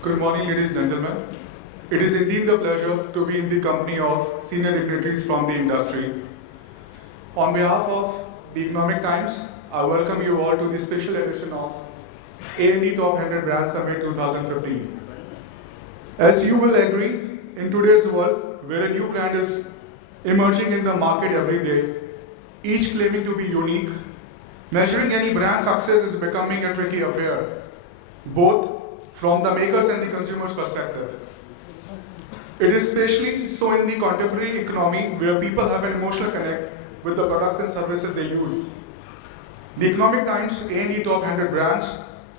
Good morning, ladies and gentlemen. It is indeed a pleasure to be in the company of senior dignitaries from the industry. On behalf of the Economic Times, I welcome you all to the special edition of A&E Top 100 Brand Summit 2015. As you will agree, in today's world, where a new brand is emerging in the market every day, each claiming to be unique, measuring any brand success is becoming a tricky affair, both from the makers and the consumer's perspective. It is especially so in the contemporary economy where people have an emotional connect with the products and services they use. The Economic Times A&E Top 100 Brands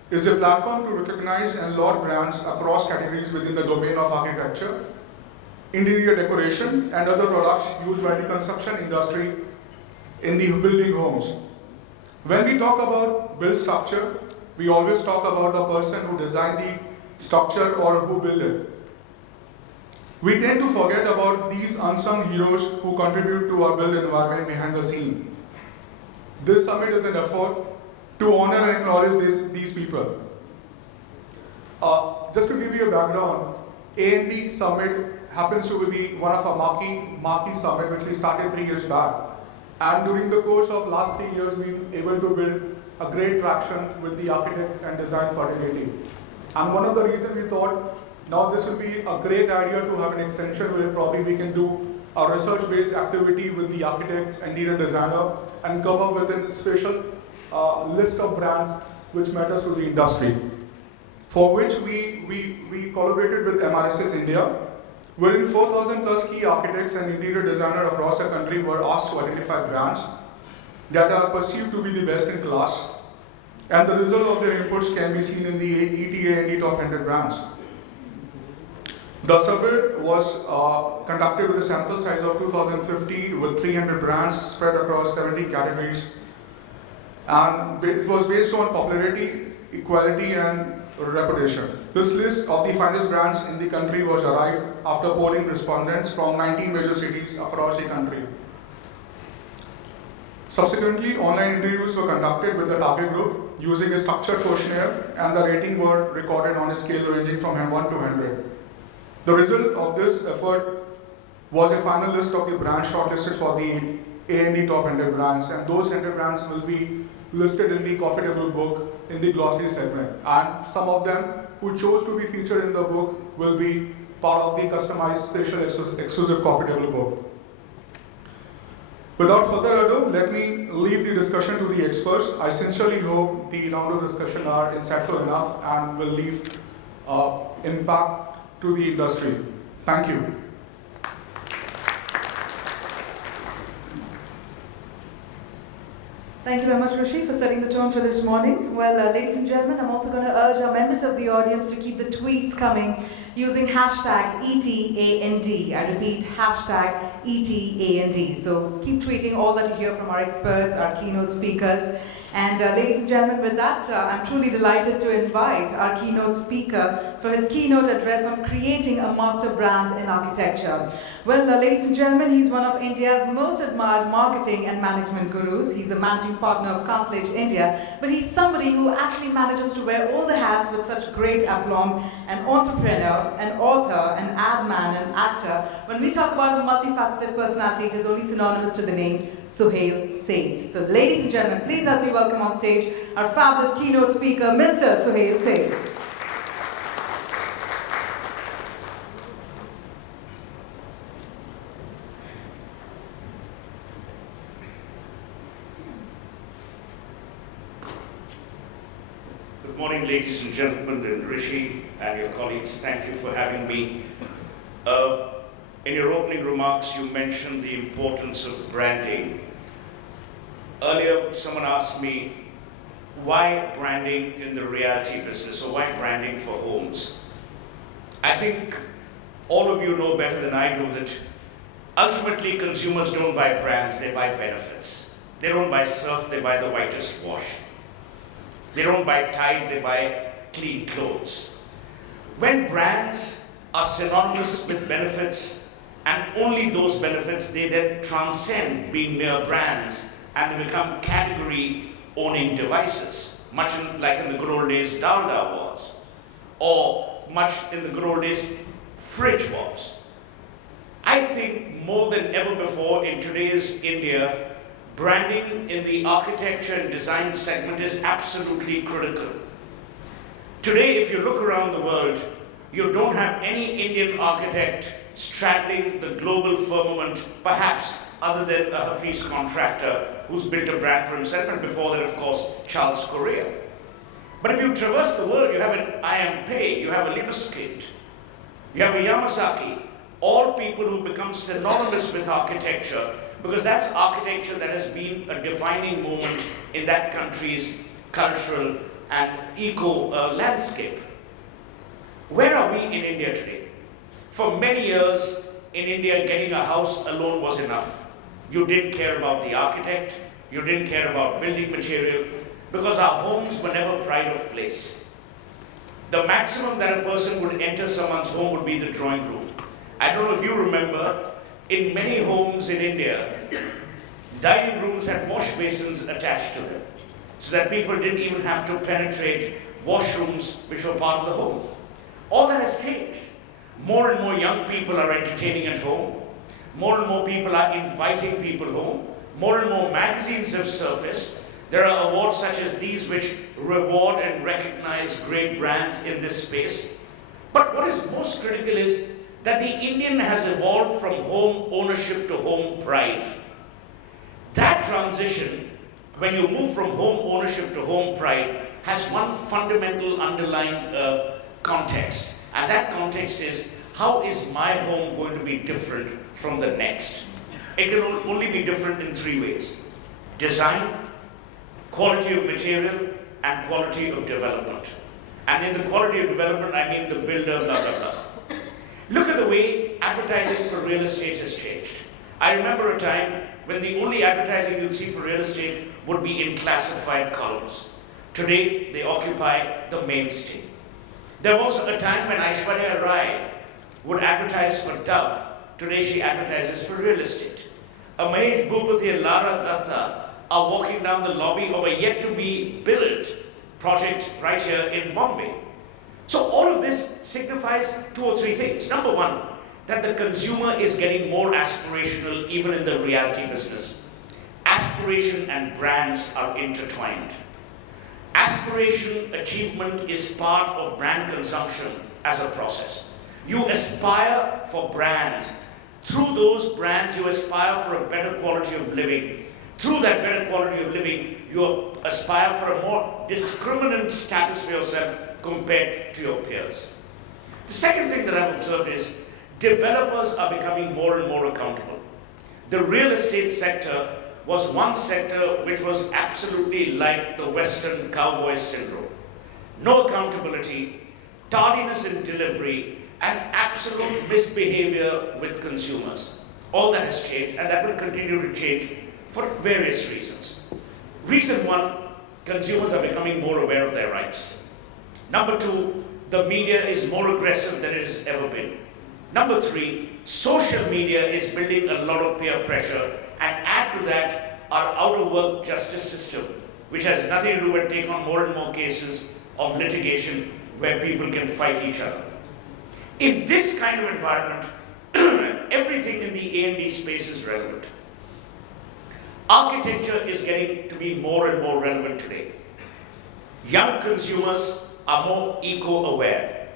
is a platform to recognize and laud brands across categories within the domain of architecture, interior decoration, and other products used by the construction industry in the building homes. When we talk about build structure, we always talk about the person who designed the structure or who built it. We tend to forget about these unsung heroes who contribute to our built environment behind the scene. This summit is an effort to honor and acknowledge these people. Just to give you a background, A&P Summit happens to be one of our marquee summit which we started 3 years back. And during the course of last 3 years, we've been able to build a great traction with the architect and design fraternity. And one of the reasons we thought, now this will be a great idea to have an extension where probably we can do a research-based activity with the architects and interior designer and come up with a special list of brands which matters to the industry. For which we collaborated with MRSS India, wherein 4,000 plus key architects and interior designers across the country were asked to identify brands that are perceived to be the best in class, and the result of their inputs can be seen in the ETA and the Top 100 Brands. The survey was conducted with a sample size of 2,050 with 300 brands spread across 70 categories, and it was based on popularity, equality, and reputation. This list of the finest brands in the country was arrived after polling respondents from 19 major cities across the country. Subsequently, online interviews were conducted with the target group using a structured questionnaire, and the rating were recorded on a scale ranging from 1 to 100. The result of this effort was a final list of the brands shortlisted for the A&E Top 100 Brands, and those 100 brands will be listed in the coffee table book in the glossary segment. And some of them who chose to be featured in the book will be part of the customized special exclusive coffee table book. Without further ado, let me leave the discussion to the experts. I sincerely hope the round of discussion are insightful enough and will leave impact to the industry. Thank you. Thank you very much, Rishi, for setting the tone for this morning. Well, ladies and gentlemen, I'm also going to urge our members of the audience to keep the tweets coming using hashtag ETAND. I repeat, hashtag ETAND. So keep tweeting all that you hear from our experts, our keynote speakers. And ladies and gentlemen, with that, I'm truly delighted to invite our keynote speaker for his keynote address on creating a master brand in architecture. Well, ladies and gentlemen, he's one of India's most admired marketing and management gurus. He's the managing partner of Counselage India, but he's somebody who actually manages to wear all the hats with such great aplomb: an entrepreneur, an author, an ad man, an actor. When we talk about a multifaceted personality, it is only synonymous to the name Suhel Seth. So ladies and gentlemen, please help me welcome on stage our fabulous keynote speaker, Mr. Suhel Seth. Good morning, ladies and gentlemen, and Rishi and your colleagues. Thank you for having me. In your opening remarks, you mentioned the importance of branding. Earlier, someone asked me, why branding in the realty business, or why branding for homes? I think all of you know better than I do that ultimately consumers don't buy brands, they buy benefits. They don't buy surf, they buy the whitest wash. They don't buy Tide, they buy clean clothes. When brands are synonymous with benefits, and only those benefits, they then transcend being mere brands and they become category owning devices, much like in the good old days Dalda was. Or much in the good old days, fridge wars. I think more than ever before in today's India, branding in the architecture and design segment is absolutely critical. Today, if you look around the world, you don't have any Indian architect straddling the global firmament, perhaps other than a Hafiz contractor who's built a brand for himself, and before that, of course, Charles Correa. But if you traverse the world, you have an I am Pei, you have a Libeskind, you have a Yamazaki, all people who become synonymous with architecture, because that's architecture that has been a defining moment in that country's cultural and eco landscape. Where are we in India today? For many years in India, getting a house alone was enough. You didn't care about the architect, you didn't care about building material, because our homes were never pride of place. The maximum that a person would enter someone's home would be the drawing room. I don't know if you remember, in many homes in India, dining rooms had wash basins attached to them, so that people didn't even have to penetrate washrooms which were part of the home. All that has changed. More and more young people are entertaining at home. More and more people are inviting people home. More and more magazines have surfaced. There are awards such as these which reward and recognize great brands in this space. But what is most critical is that the Indian has evolved from home ownership to home pride. That transition, when you move from home ownership to home pride, has one fundamental underlying context. And that context is, how is my home going to be different from the next? It can only be different in three ways: design, quality of material, and quality of development. And in the quality of development, I mean the builder, blah, blah, blah. Look at the way advertising for real estate has changed. I remember a time when the only advertising you'd see for real estate would be in classified columns. Today, they occupy the mainstream. There was a time when Aishwarya Rai would advertise for Dove. Today, she advertises for real estate. A Mahesh Bhupathi and Lara Datta are walking down the lobby of a yet-to-be-built project right here in Mumbai. So all of this signifies two or three things. Number one, that the consumer is getting more aspirational even in the reality business. Aspiration and brands are intertwined. Aspiration achievement is part of brand consumption as a process. You aspire for brands. Through those brands, you aspire for a better quality of living. Through that better quality of living, you aspire for a more discriminant status for yourself compared to your peers. The second thing that I've observed is developers are becoming more and more accountable. The real estate sector was one sector which was absolutely like the Western cowboy syndrome. No accountability, tardiness in delivery, and absolute misbehavior with consumers. All that has changed, and that will continue to change for various reasons. Reason one, consumers are becoming more aware of their rights. Number two, the media is more aggressive than it has ever been. Number three, social media is building a lot of peer pressure, and add to that our out-of-work justice system, which has nothing to do but take on more and more cases of litigation where people can fight each other. In this kind of environment, everything in the A&D space is relevant. Architecture is getting to be more and more relevant today. Young consumers are more eco-aware.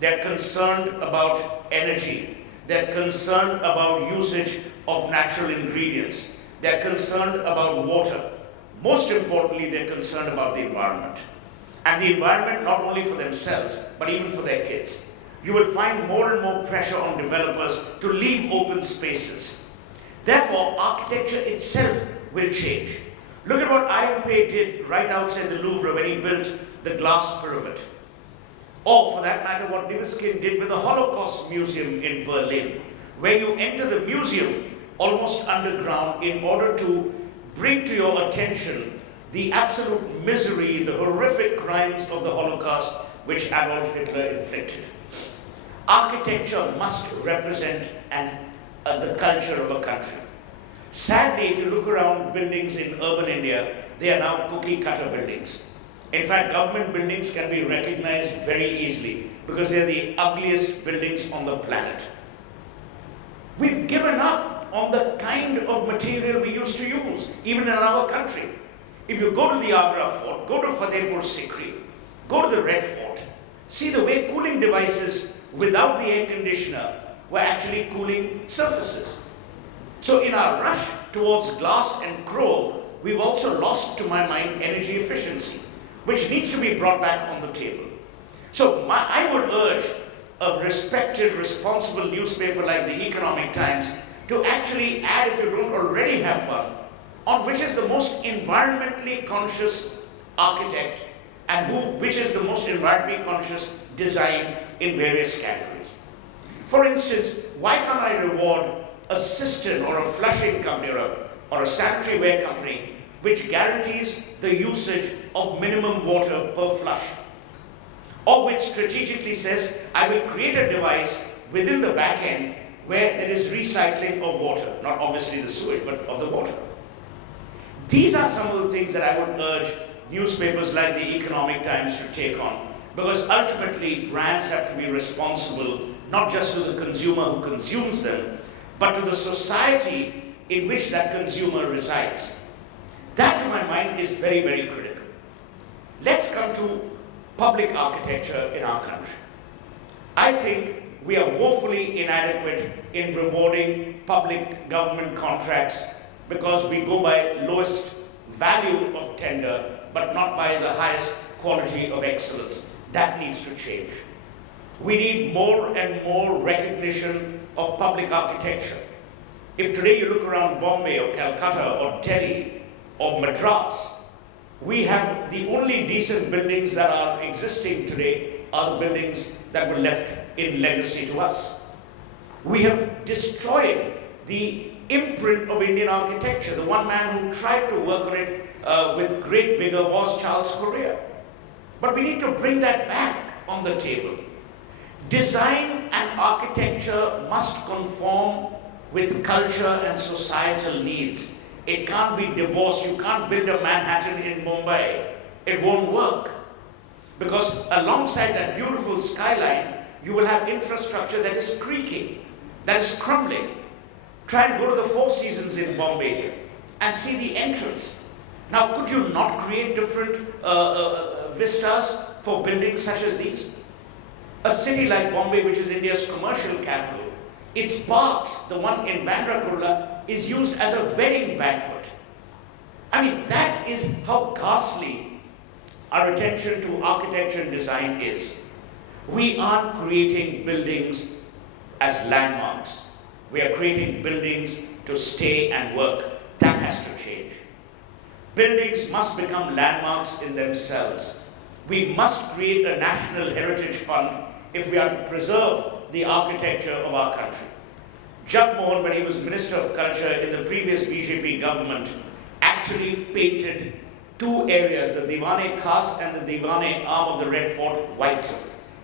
They're concerned about energy. They're concerned about usage of natural ingredients. They're concerned about water. Most importantly, they're concerned about the environment. And the environment not only for themselves, but even for their kids. You will find more and more pressure on developers to leave open spaces. Therefore, architecture itself will change. Look at what IMP did right outside the Louvre when he built the glass pyramid. Or, for that matter, what Libeskind did with the Holocaust Museum in Berlin, where you enter the museum almost underground in order to bring to your attention the absolute misery, the horrific crimes of the Holocaust which Adolf Hitler inflicted. Architecture must represent the culture of a country. Sadly, if you look around buildings in urban India, they are now cookie-cutter buildings. In fact, government buildings can be recognized very easily. because they're the ugliest buildings on the planet. We've given up on the kind of material we used to use, even in our country. If you go to the Agra Fort, go to Fatehpur Sikri, go to the Red Fort, see the way cooling devices without the air conditioner were actually cooling surfaces. So in our rush towards glass and chrome, we've also lost, to my mind, energy efficiency, which needs to be brought back on the table. So I would urge a respected, responsible newspaper like the Economic Times to actually add, if you don't already have one, on which is the most environmentally conscious architect and which is the most environmentally conscious design in various categories. For instance, why can't I reward a cistern or a flushing company or a sanitary ware company which guarantees the usage of minimum water per flush? Or which strategically says, I will create a device within the back end where there is recycling of water, not obviously the sewage, but of the water. These are some of the things that I would urge newspapers like the Economic Times to take on, because ultimately brands have to be responsible not just to the consumer who consumes them, but to the society in which that consumer resides. That, to my mind, is very, very critical. Let's come to public architecture in our country. I think we are woefully inadequate in rewarding public government contracts because we go by lowest value of tender, but not by the highest quality of excellence. That needs to change. We need more and more recognition of public architecture. If today you look around Bombay or Calcutta or Delhi or Madras, we have the only decent buildings that are existing today are the buildings that were left in legacy to us. We have destroyed the imprint of Indian architecture. The one man who tried to work on it with great vigor was Charles Correa. But we need to bring that back on the table. Design and architecture must conform with culture and societal needs. It can't be divorced. You can't build a Manhattan in Mumbai. It won't work. Because alongside that beautiful skyline, you will have infrastructure that is creaking, that is crumbling. Try and go to the Four Seasons in Bombay here and see the entrance. Now, could you not create different vistas for buildings such as these? A city like Bombay, which is India's commercial capital, its parks, the one in Bandra Kurla, is used as a wedding banquet. I mean, that is how ghastly our attention to architecture and design is. We aren't creating buildings as landmarks. We are creating buildings to stay and work. That has to change. Buildings must become landmarks in themselves. We must create a national heritage fund if we are to preserve the architecture of our country. Jagmohan, when he was Minister of Culture in the previous BJP government, actually painted two areas, the Diwane Khas and the Diwane arm of the Red Fort, white.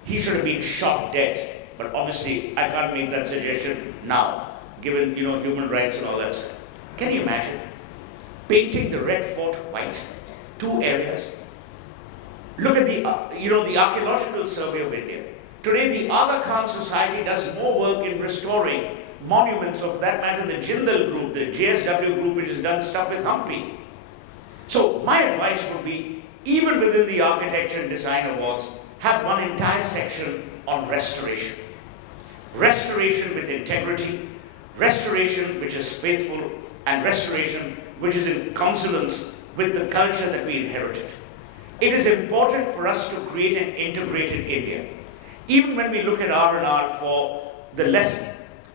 He should have been shot dead. But obviously, I can't make that suggestion now, given human rights and all that stuff. Can you imagine painting the Red Fort white, two areas? Look at the Archaeological Survey of India. Today, the Aga Khan Society does more work in restoring monuments, of that matter, the Jindal group, the JSW group, which has done stuff with Hampi. So my advice would be, even within the Architecture and Design Awards, have one entire section on restoration. Restoration with integrity, restoration which is faithful, and restoration which is in consonance with the culture that we inherited. It is important for us to create an integrated India. Even when we look at R&R for the less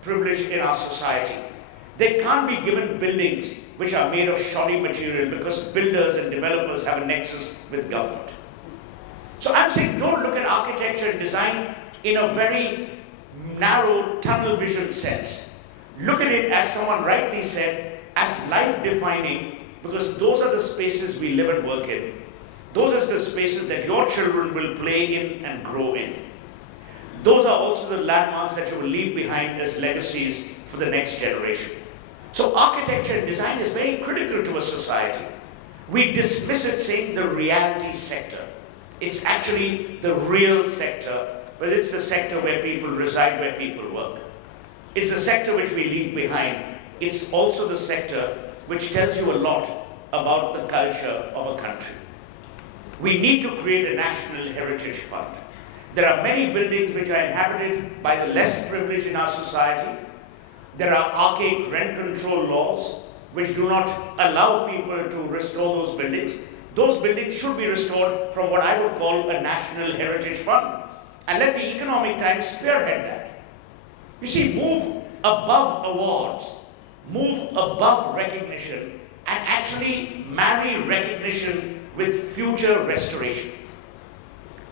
privileged in our society, they can't be given buildings which are made of shoddy material because builders and developers have a nexus with government. So I'm saying, don't look at architecture and design in a very narrow tunnel vision sense. Look at it, as someone rightly said, as life-defining, because those are the spaces we live and work in. Those are the spaces that your children will play in and grow in. Those are also the landmarks that you will leave behind as legacies for the next generation. So architecture and design is very critical to a society. We dismiss it saying the reality sector. It's actually the real sector but it's the sector where people reside, where people work. It's the sector which we leave behind. It's also the sector which tells you a lot about the culture of a country. We need to create a national heritage fund. There are many buildings which are inhabited by the less privileged in our society. There are archaic rent control laws which do not allow people to restore those buildings. Those buildings should be restored from what I would call a national heritage fund. And let the Economic Times spearhead that. You see, move above awards, move above recognition, and actually marry recognition with future restoration.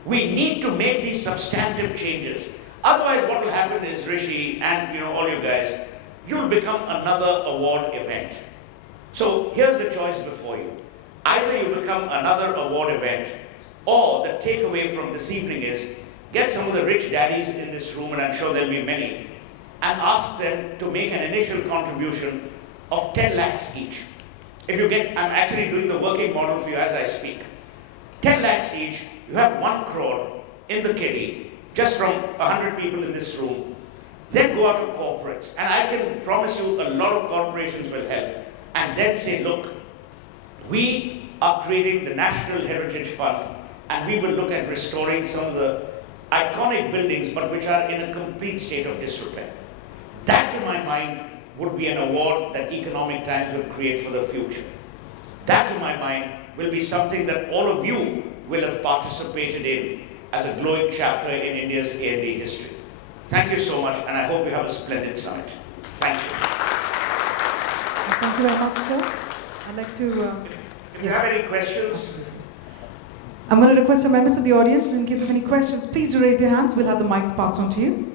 We need to make these substantive changes. Otherwise, what will happen is, Rishi and all you guys, you'll become another award event. So here's the choice before you. Either you become another award event, or the takeaway from this evening is, get some of the rich daddies in this room, and I'm sure there'll be many, and ask them to make an initial contribution of 10 lakhs each. If you get, I'm actually doing the working model for you as I speak. 10 lakhs each, you have 1 crore in the kitty, just from 100 people in this room. Then go out to corporates, and I can promise you a lot of corporations will help. And then say, look, we are creating the National Heritage Fund, and we will look at restoring some of the iconic buildings, but which are in a complete state of disrepair. That, to my mind, would be an award that Economic Times will create for the future. That, to my mind, will be something that all of you will have participated in as a glowing chapter in India's A&D history. Thank you so much, and I hope you have a splendid summit. Thank you. Thank you very much, sir. I'd like to... If you have any questions, I'm going to request our members of the audience, in case of any questions, please do raise your hands. We'll have the mics passed on to you.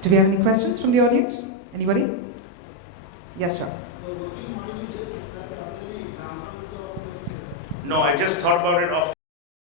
Do we have any questions from the audience? Anybody? Yes, sir. no, I just thought about it off